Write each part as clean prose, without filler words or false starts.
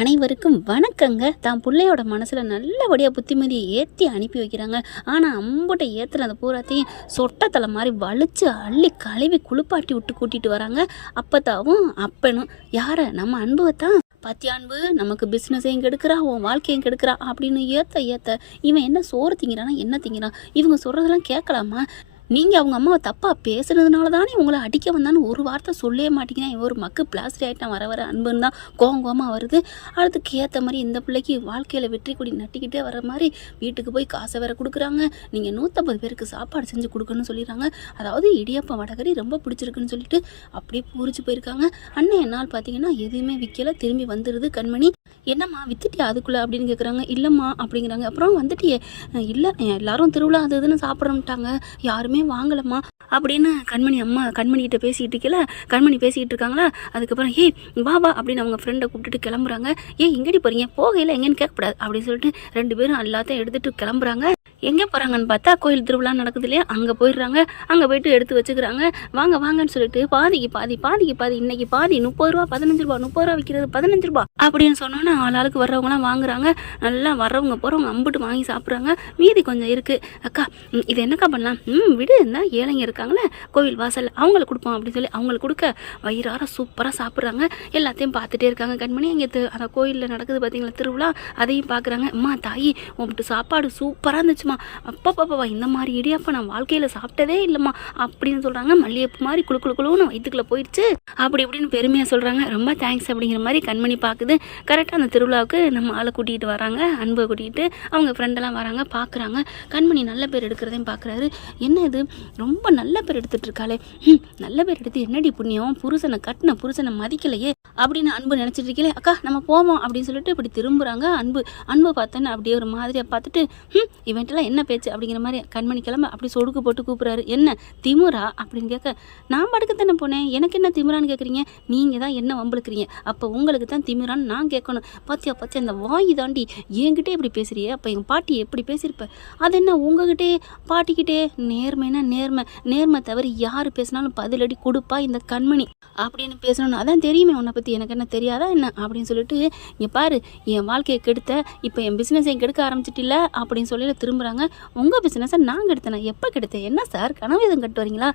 அனைவருக்கும் வணக்கங்க. தான் பிள்ளையோட மனசில் நல்லபடியாக புத்திமதியை ஏற்றி அனுப்பி வைக்கிறாங்க. ஆனால் அம்புட்டை ஏற்றுன அந்த பூராத்தையும் சொட்டத்தலை மாதிரி வலிச்சு அள்ளி கழுவி குளிப்பாட்டி விட்டு கூட்டிகிட்டு வராங்க. அப்பத்தாவும் அப்பனும் யாரை நம்ம அன்புவைத்தான். பத்திய அன்பு நமக்கு பிஸ்னஸையும் கெடுக்கிறா, உன் வாழ்க்கையும் கெடுக்கிறா அப்படின்னு ஏற்ற இவன் என்ன சோறு திங்கிறானா என்ன திங்கிறான், இவங்க சொல்கிறதெல்லாம் கேட்கலாமா? நீங்கள் அவங்க அம்மாவை தப்பாக பேசுனதுனால தானே உங்களை அடிக்க வந்தான்னு ஒரு வார்த்தை சொல்லவே மாட்டேங்கிறேன். ஒரு மக்கு பிளாஸ்டிக் ஆகிட்டான். வர அன்புன்னு தான் கோவமாக வருது. அதுக்கு ஏற்ற மாதிரி இந்த பிள்ளைக்கு வாழ்க்கையில் வெற்றி கொடி நட்டிக்கிட்டே வர மாதிரி வீட்டுக்கு போய் காசை வேற கொடுக்குறாங்க. நீங்கள் 150 பேருக்கு சாப்பாடு செஞ்சு கொடுக்கணும்னு சொல்லிடுறாங்க. அதாவது இடியப்பம் வடகறி ரொம்ப பிடிச்சிருக்குன்னு சொல்லிட்டு அப்படியே பூரிச்சு போயிருக்காங்க. அண்ணன் என்னால் பார்த்தீங்கன்னா எதுவுமே விற்கலை. திரும்பி வந்துடுது கண்மணி. என்னம்மா வித்துட்டியா அதுக்குள்ளே அப்படின்னு கேட்குறாங்க. இல்லைம்மா அப்படிங்கிறாங்க. அப்புறம் வந்துட்டியே. இல்லை எல்லாரும் திருவிழா அது இதுன்னு சாப்பிட்றோம்ட்டாங்க, யாருமே வாங்கலம்மா அப்படின்னு கண்மணிகிட்ட பேசிக்கிட்டு இருக்கல. கண்மணி பேசிக்கிட்டு இருக்காங்களா. அதுக்கப்புறம் ஏய் வா வா அப்படின்னு அவங்க ஃப்ரெண்டை கூப்பிட்டுட்டு கிளம்புறாங்க. எங்கடி போகிறீங்க, போகையில் எங்கேன்னு கேட்கக்கூடாது அப்படின்னு சொல்லிட்டு 2 பேரும் எல்லாத்தையும் எடுத்துகிட்டு கிளம்புறாங்க. எங்கே போகிறாங்கன்னு பார்த்தா கோயில் திருவிழா நடக்குது இல்லையா, அங்கே போயிடுறாங்க. அங்கே போயிட்டு எடுத்து வச்சுக்கிறாங்க. வாங்கன்னு சொல்லிட்டு பாதிக்கு பாதி இன்னைக்கு பாதி 30 ரூபா 15 ரூபா 30 ரூபா விற்கிறது 15 ரூபா அப்படின்னு சொன்னோன்னா ஆளுக்கு வர்றவங்களாம் வாங்குறாங்க. நல்லா வர்றவங்க போகிறவங்க அம்பிட்டு வாங்கி சாப்பிட்றாங்க. மீதி கொஞ்சம் இருக்குது. அக்கா இது என்னக்கா பண்ணலாம், விடு இருந்தால் ஏழைங்க இருக்காங்களே கோவில் வாசல் அவங்களுக்கு கொடுப்போம் அப்படின்னு சொல்லி அவங்களுக்கு கொடுக்க வயிறார சூப்பராக சாப்பிட்றாங்க. எல்லாத்தையும் பார்த்துட்டே இருக்காங்க கண்மணி. அங்கே அந்த கோயிலில் நடக்குது பார்த்தீங்களா திருவிழா, அதையும் பார்க்குறாங்க. அம்மா தாயி உங்கள்கிட்ட சாப்பாடு சூப்பராக இருந்துச்சுமா, அப்பா இந்த மாதிரி இடியாப்பா நான் வாழ்க்கையில் சாப்பிட்டதே இல்லைம்மா அப்படின்னு சொல்கிறாங்க. மல்லிகைப்பூ மாதிரி குழுன்னு வயிற்றுக்குள்ளே போயிடுச்சு அப்படி இப்படின்னு பெருமையாக சொல்கிறாங்க. ரொம்ப தேங்க்ஸ் அப்படிங்கிற மாதிரி கண்மணி பார்க்குது. கரெக்டாக அந்த திருவிழாவுக்கு நம்ம ஆளை கூட்டிகிட்டு வராங்க. அன்பை கூட்டிகிட்டு அவங்க ஃப்ரெண்டெல்லாம் வராங்க. பார்க்குறாங்க கண்மணி நல்ல பேர் எடுக்கிறதையும் பார்க்குறாரு. என்ன இது ரொம்ப நல்ல பேர் எடுத்துகிட்டு இருக்காளே, நல்ல பேர் எடுத்து என்னடி புண்ணியம், புருஷனை மதிக்கலையே அப்படின்னு அன்பு நினச்சிட்டு இருக்கலே. அக்கா நம்ம போவோம் அப்படின்னு சொல்லிட்டு இப்படி திரும்புகிறாங்க. அன்பை பார்த்தேன்னு அப்படியே ஒரு மாதிரியாக பார்த்துட்டு இவன்ட்டெல்லாம் என்ன பேச்சு அப்படிங்கிற மாதிரி கண்மணி கிளம்ப அப்படி சொடுக்கு போட்டு கூப்பிட்றாரு. என்ன திமுறா அப்படின்னு கேட்க, நான் படுக்க தானே போனேன், எனக்கு என்ன திமுறான்னு கேட்குறீங்க, நீங்கள் தான் என்ன வம்பளுக்குறீங்க, அப்போ உங்களுக்கு தான் திமுறான்னு நான் கேட்கணும். பாத்தியா இந்த வாங்கி தாண்டி என்கிட்ட இப்படி பேசுறியே, அப்போ எங்கள் பாட்டி எப்படி பேசியிருப்ப, அது என்ன உங்ககிட்டே பாட்டிக்கிட்டே நேர்மைனா நேர்மை தவிர யார் பேசினாலும் பதிலடி கொடுப்பா இந்த கண்மணி அப்படின்னு பேசணும்னு அதான் தெரியுமே உன்னை பற்றி, எனக்கு என்ன தெரியாதா என்ன அப்படின்னு சொல்லிட்டு, இங்கே பாரு என் வாழ்க்கையை கெடுத்த, இப்போ என் பிஸ்னஸை கெடுக்க ஆரம்பிச்சிட்டில்ல அப்படின்னு சொல்லி திரும்புகிறாங்க. உங்கள் பிஸ்னஸை நான் கெடுத்தேன், எப்போ கெடுத்தேன், என்ன சார் கனவு எதுவும் கட்டு வரீங்களா?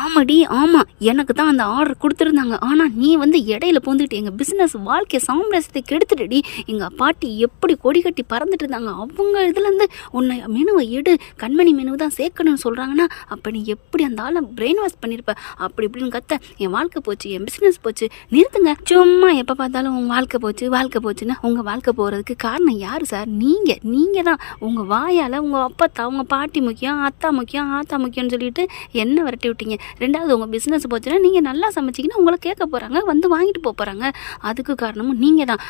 ஆமாடி ஆமாம், எனக்கு தான் அந்த ஆர்டர் கொடுத்துருந்தாங்க, ஆனால் நீ வந்து இடையில போந்துக்கிட்டு எங்கள் பிஸ்னஸ் வாழ்க்கை சாம்ராஜ்யத்தை கெடுத்துட்டடி. எங்கள் பாட்டி எப்படி கொடி கட்டி பறந்துட்டு இருந்தாங்க, அவங்க இதுலேருந்து உன்னை மெனுவை எடு, கண்மணி மெனுவை தான் சேர்க்கணும்னு சொல்கிறாங்கன்னா அப்போ நீ எப்படி அந்த ஆளை பிரெயின் வாஷ் பண்ணியிருப்ப அப்படி இப்படின்னு கத்த. என் வாழ்க்கை போச்சு, என் பிஸ்னஸ் போச்சு, நிறுத்துங்க. சும்மா எப்போ பார்த்தாலும் உங்கள் வாழ்க்கை போச்சுன்னா உங்கள் வாழ்க்கை போகிறதுக்கு காரணம் யார் சார்? நீங்கள் தான். உங்கள் வாயால் உங்கள் அப்பத்தா உங்கள் பாட்டி முக்கியம், ஆத்தா முக்கியம்னு சொல்லிட்டு என்ன விரட்டி விட்டீங்க. 2வது உங்கள் பிஸ்னஸ் போச்சுன்னா நீங்கள் நல்லா சமைச்சிங்கன்னா உங்களை கேட்க போகிறாங்க, வந்து வாங்கிட்டு போகிறாங்க. அதுக்கு காரணமும் நீங்கள் தான்.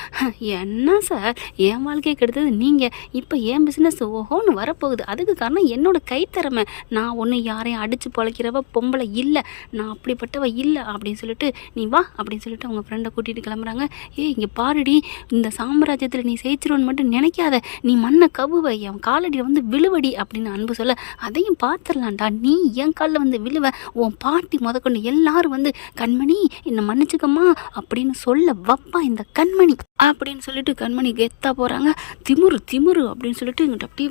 என்ன சார் என் வாழ்க்கையை கெடுத்தது நீங்கள், இப்போ என் பிஸ்னஸ் ஓஹோன்னு வரப்போகுது, அதுக்கு காரணம் என்னோட கைத்திறமை. நான் ஒன்று யாரையும் அடித்து பொழைக்கிறவ பொம்பளை இல்லை, நான் அப்படிப்பட்டவ இல்லை அப்படின்னு சொல்லிட்டு நீ வா அப்படின்னு சொல்லிட்டு அவங்க ஃப்ரெண்டை கூட்டிகிட்டு கிளம்புறாங்க. இங்கே பாருடி, இந்த சாம்ராஜ்யத்தில் நீ ஜெயிச்சிருவன்னு மட்டும் நினைக்காத, நீ மண்ணை கவுவ, என் காலடியில் வந்து விழுவடி அப்படின்னு அன்பு சொல்ல, அதையும் பார்த்துடலான்டா, நீ என் காலில் வந்து விழுவ, உன் பாட்டி முதற்கொண்டு எல்லாரும் வந்து கண்மணி என்னை மன்னிச்சுக்கம்மா அப்படின்னு சொல்ல வப்பா இந்த கண்மணி அப்படின்னு சொல்லிட்டு கண்மணி கெத்தா போகிறாங்க. திமுரு அப்படின்னு சொல்லிட்டு இங்கிட்ட அப்படியே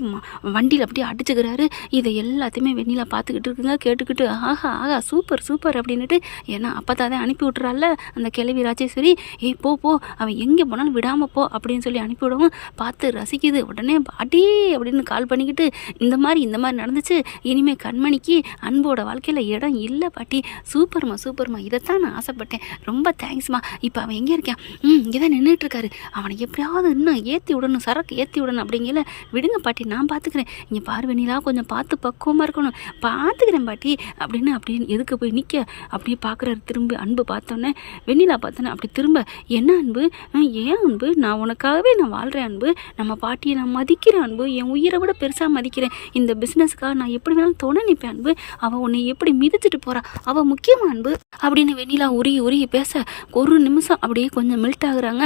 வண்டியில் அப்படியே அடிச்சுக்கிறாரு. இதை எல்லாத்தையுமே வெண்ணிலா பார்த்துக்கிட்டு இருக்குங்க, கேட்டுக்கிட்டு ஆஹா சூப்பர் அப்படின்னுட்டு. ஏன்னா அப்போ அனுப்பி விட்டுறால அந்த கிழவி ராஜேஸ்வரி, போ அவன் எங்கே போனாலும் விடாமல் போ அப்படின்னு சொல்லி அனுப்பி விடவும் பார்த்து ரசிக்குது. உடனே பாட்டி அப்படின்னு கால் பண்ணிக்கிட்டு இந்த மாதிரி நடந்துச்சு, இனிமேல் கண்மணிக்கு அன்போட வாழ்க்கையில் இடம் இல்லை பாட்டி, சூப்பர்மா இதைத்தான் நான் ஆசைப்பட்டேன், ரொம்ப தேங்க்ஸ்மா. இப்போ அவன் எங்கே இருக்கான்? இங்கே தான் நின்றுட்டு இருக்காரு, அவனை எப்படியாவது இன்னும் ஏற்றி விடணும், சரக்கு ஏற்றி விடணும் அப்படிங்கல. விடுங்க பாட்டி நான் பார்த்துக்கிறேன், இங்கே பாரு வெண்ணிலா கொஞ்சம் பார்த்து பக்குவமாக இருக்கணும், பார்த்துக்கிறேன் பாட்டி அப்படின்னு எதுக்கு போய் நிற்க அப்படியே பார்க்குறாரு. திரும்பி அன்பு பார்த்தோன்னே வெண்ணிலா பார்த்தோன்னே அப்படி திரும்ப, என்ன அன்பு, ஏன் அன்பு, நான் உனக்காகவே நான் வாழ்கிறேன் அன்பு, நம்ம பாட்டியை நான் மதிக்கிறேன் அன்பு, என் உயிரை விட பெருசாக மதிக்கிறேன், இந்த பிஸ்னஸ்க்காக நான் எப்படி வேணாலும் துணை நிற்பேன் அன்பு, அவள் உன்னை எப்படி மிதிச்சுட்டு போகிறா, அவள் முக்கியமா அன்பு அப்படின்னு வெண்ணிலா உருகி பேச ஒரு நிமிஷம் அப்படியே கொஞ்சம் மெல்ட் ஆகுறாங்க.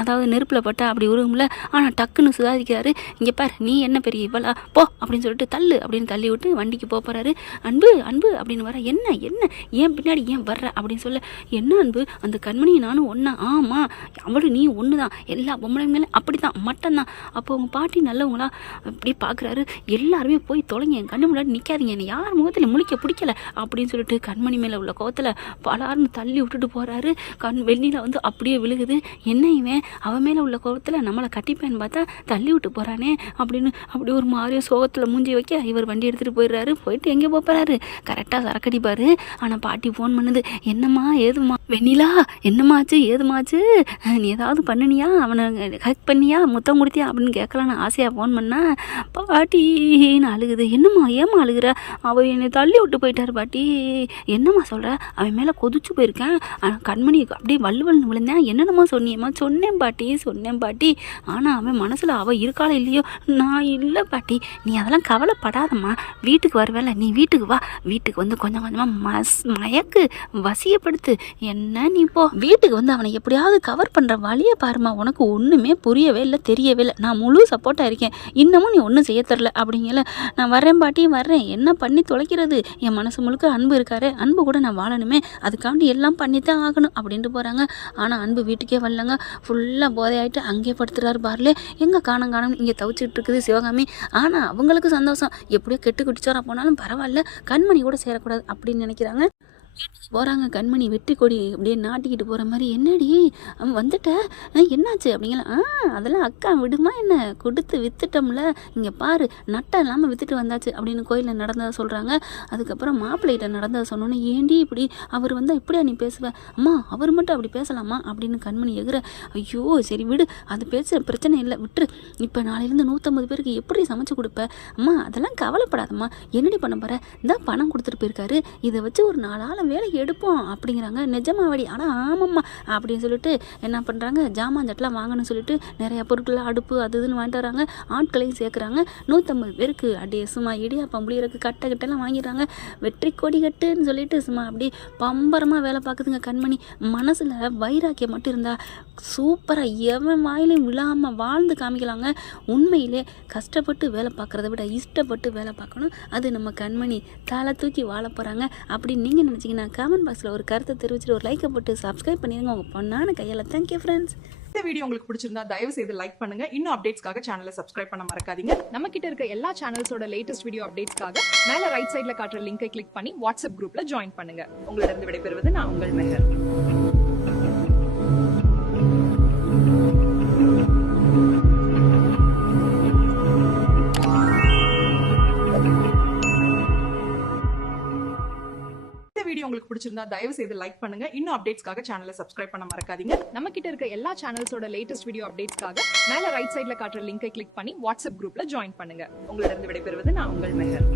அதாவது நெருப்பில் பட்டா அப்படி உருகும்ல, ஆனால் டக்குன்னு சுதாரிக்கிறாரு. இங்கே பார் நீ என்ன பெரிய இவளா, போ அப்படின்னு சொல்லிட்டு தள்ளு அப்படின்னு தள்ளி விட்டு வண்டிக்கு போகிறாரு. அன்பு அப்படின்னு வர, என்ன ஏன் பின்னாடி ஏன் வர்ற அப்படின்னு அப்படின்னு சொல்ல, என்ன அன்பு அந்த கண்மணியை நானும் ஒன்றா? ஆமாம், அவளும் நீ ஒன்று தான், எல்லா பொம்பளைங்களும் அப்படி தான் மட்டன் தான். அப்போ உங்கள் பாட்டி நல்லவங்களா அப்படி பார்க்குறாரு. எல்லாருமே போய் தொலைங்க, என் கண்ணு முன்னாடி நிற்காதீங்க, என்னை யார் முகத்தில் முழிக்க பிடிக்கல அப்படின்னு சொல்லிட்டு கண்மணி மேலே உள்ள கோவத்தில் பலார்னு தள்ளி விட்டுட்டு போகிறாரு. வெந்நில வந்து அப்படியே விழுகுது. என்ன இவன் அவன் மேலே உள்ள கோவத்தில் நம்மளை கட்டிப்பேன்னு பார்த்தா தள்ளி விட்டு போகிறானே அப்படின்னு அப்படி ஒரு மாதிரியும் சோகத்தில் மூஞ்சி வைக்க இவர் வண்டி எடுத்துகிட்டு போயிடுறாரு. போயிட்டு எங்கே போகிறாரு, கரெக்டாக சரக்கடிப்பார். ஆனால் பாட்டி ஃபோன் பண்ணுது. என்னம்மா ஏதுமா வெண்ணிலா, என்னம்மாச்சு ஏதுமாச்சு, நீ ஏதாவது பண்ணினியா, அவனை ஹக் பண்ணியா, முத்தம் கொடுத்தியா அப்படின்னு கேட்கலான்னு ஆசையாக ஃபோன் பண்ணா பாட்டின்னு அழுகுது. என்னம்மா ஏம்மா அழுகுற, அவர் என்னை தள்ளி விட்டு போயிட்டார் பாட்டி. என்னம்மா சொல்கிற, அவன் மேலே கொதிச்சு போயிருக்கேன், கண்மணி அப்படியே வள்ளுவல்னு விழுந்தேன், என்னென்னமோ சொன்னியம்மா. சொன்னேன் பாட்டி. ஆனால் அவன் மனசில் அவள் இருக்காளோ இல்லையோ, நான் இல்லை பாட்டி, நீ அதெல்லாம் கவலைப்படாதம்மா, வீட்டுக்கு வருவேல, நீ வீட்டுக்கு வா, வீட்டுக்கு வந்து கொஞ்சம் கொஞ்சமாக மயக்கு வசியப்படுத்து, என்ன நீ போ, வீட்டுக்கு வந்து அவனை எப்படியாவது கவர் பண்ணுற வழியை பாருமா, உனக்கு ஒன்றுமே புரியவே இல்லை தெரியவே இல்லை, நான் முழு சப்போர்ட்டாக இருக்கேன், இன்னமும் நீ ஒன்றும் செய்ய தரல அப்படிங்கல. நான் வர்றேன் பாட்டி வர்றேன், என்ன பண்ணி தொலைக்கிறது, என் மனசு முழுக்க அன்பு இருக்காரு, அன்பு கூட நான் வாழணுமே, அதுக்காண்டி எல்லாம் பண்ணித்தான் ஆகணும் அப்படின்ட்டு போகிறாங்க. ஆனால் அன்பு வீட்டுக்கே வரலங்க, ஃபுல்லாக போதையாயிட்டு அங்கே படுத்துறாரு பார்லே. எங்கே காணம் இங்கே தவிச்சிட்டு இருக்குது சிவகாமி. ஆனால் அவங்களுக்கு சந்தோஷம், எப்படியோ கெட்டு குடிச்சோரா போனாலும் பரவாயில்ல, கண்மணி கூட சேரக்கூடாது அப்படின்னு நினைக்கிறாங்க. போகிறாங்க. கண்மணி வெற்றி கொடி அப்படியே நாட்டிக்கிட்டு போகிற மாதிரி. என்னடி அவன் வந்துட்ட, என்னாச்சு அப்படிங்களா? அதெல்லாம் அக்கா விடுமா என்ன, கொடுத்து வித்துட்டோம்ல, இங்கே பாரு நட்டம் இல்லாமல் வித்துட்டு வந்தாச்சு அப்படின்னு கோயிலில் நடந்ததை சொல்கிறாங்க. அதுக்கப்புறம் மாப்பிள்ளைகிட்ட நடந்ததை சொன்னோன்னே, ஏண்டி இப்படி அவர் வந்தால் இப்படியா நீ பேசுவேன், அம்மா அவர் மட்டும் அப்படி பேசலாமா அப்படின்னு கண்மணி எகுற. ஐயோ சரி விடு, அது பேசுகிற பிரச்சனை இல்லை விட்டுரு, இப்போ நாளையிலேருந்து 150 பேருக்கு எப்படி சமைச்சு கொடுப்ப, அம்மா அதெல்லாம் கவலைப்படாதம்மா, என்னடி பண்ண போகிற, இதான் பணம் கொடுத்துட்டு போயிருக்காரு, இதை வச்சு ஒரு 4 ஆளை வேலைக்கு எடுப்போம் அப்படிங்கிறாங்க. நிஜமாவடி, ஆனால் ஆமாம்மா அப்படின்னு சொல்லிட்டு என்ன பண்ணுறாங்க, ஜாமான் தட்டெலாம் வாங்கணும்னு சொல்லிட்டு நிறையா பொருட்கள் அடுப்பு அது இதுன்னு வாங்கிட்டு வராங்க. ஆட்களையும் சேர்க்குறாங்க. 150 பேருக்கு அப்படியே சும்மா இடியாப்பம் புளியறக்கு கட்டெல்லாம் வாங்கிடுறாங்க. வெற்றி கொடி கட்டுன்னு சொல்லிட்டு சும்மா அப்படி பம்பரமாக வேலை பார்க்குதுங்க கண்மணி. மனசில் வைராக்கியம் மட்டும் இருந்தால் சூப்பராக எவன் வாயிலையும் விழாமல் வாழ்ந்து காமிக்கலாங்க. உண்மையிலே கஷ்டப்பட்டு வேலை பார்க்குறத விட இஷ்டப்பட்டு வேலை பார்க்கணும், அது நம்ம கண்மணி தலை தூக்கி வாழ போகிறாங்க அப்படின்னு நீங்கள் நினச்சிங்கன்னா கமெண்ட் பாக்ஸில் ஒரு கருத்தை தெரிவிச்சுட்டு ஒரு லைக்கை போட்டு சப்ஸ்கிரைப் பண்ணிடுங்க உங்கள் பொண்ணான கையால். Thank you friends. இந்த வீடியோ உங்களுக்கு பிடிச்சிருந்தா தயவு செய்து லைக் பண்ணுங்க. இன்னும் அப்டேட்ஸ்க்காக சேனலை சப்ஸ்கிரைப் பண்ண மறக்காதீங்க. நம்ம கிட்ட இருக்க எல்லா சேனல்ஸோட லேட்டஸ்ட் வீடியோ அப்டேட்ஸ்க்காக மேல ரைட் சைடுல காட்டுற லிங்கை கிளிக் பண்ணி வாட்ஸ்அப் குரூப்ல ஜாயின் பண்ணுங்க. உங்களிடம் விடைபெறுவது நான் உங்கள் மெஹர். வீடியோ உங்களுக்கு பிடிச்சிருந்தா தயவு செய்து லைக் பண்ணுங்க. இன்னும் அப்டேட்ஸ்க்காக சேனலை சப்ஸ்கிரைப் பண்ண மறக்காதீங்க. நம்ம கிட்ட இருக்க எல்லா சேனல்ஸோட லேட்டஸ்ட் வீடியோ அப்டேட்ஸ்க்காக மேல ரைட் சைடுல காட்டுற லிங்கை கிளிக் பண்ணி வாட்ஸ்அப் குரூப்ல ஜாயின் பண்ணுங்க. உங்களிடம் விடைபெறுவது நான் உங்கள் மெஹர்.